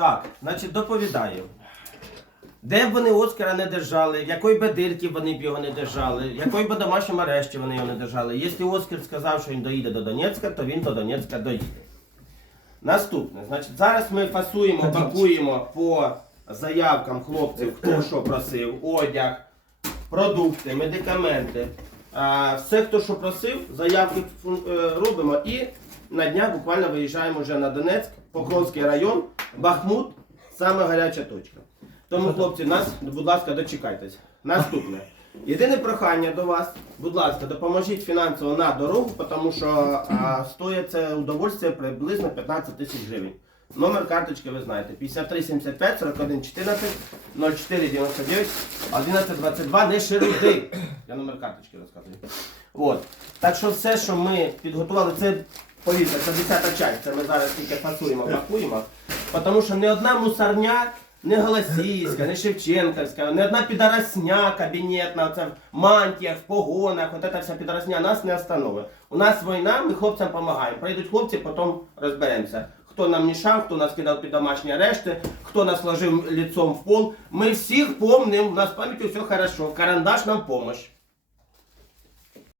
Так, значить, доповідаю. Де б вони Оскара не держали, в якої би дирки вони б його не держали, в якої би домашньому арешті вони його не держали. Якщо Оскар сказав, що він доїде до Донецька, то він до Донецька доїде. Наступне, значить, зараз ми фасуємо, пакуємо по заявкам хлопців, хто що просив, одяг, продукти, медикаменти. А, все, хто що просив, заявки е, робимо і на днях буквально виїжджаємо вже на Донецьк, Покровський район, Бахмут, саме гаряча точка. Тому, хлопці, нас, будь ласка, дочекайтесь. Наступне. Єдине прохання до вас, будь ласка, допоможіть фінансово на дорогу, тому що а, стоїть це удовольствие приблизно 15 тисяч гривень. Номер карточки ви знаєте. 53 75 41 14 04 99 11 22 не широти. Я номер карточки розказую. От. Так що все, що ми підготували, це повірте, це 10 часть. Це ми зараз тільки фасуємо, пакуємо. Тому що не одна мусорня, не Голосійська, не Шевченківська, не одна підоросня кабінетна, оце в мантіях, в погонах, от ця вся підоросня нас не остановить. У нас війна, ми хлопцям допомагаємо. Прийдуть хлопці, потім розберемося. Хто нам мішав, хто нас кидав під домашні арешти, хто нас ложив лицом в пол. Ми всіх помним, у нас в пам'яті все хорошо. Карандаш нам помощь.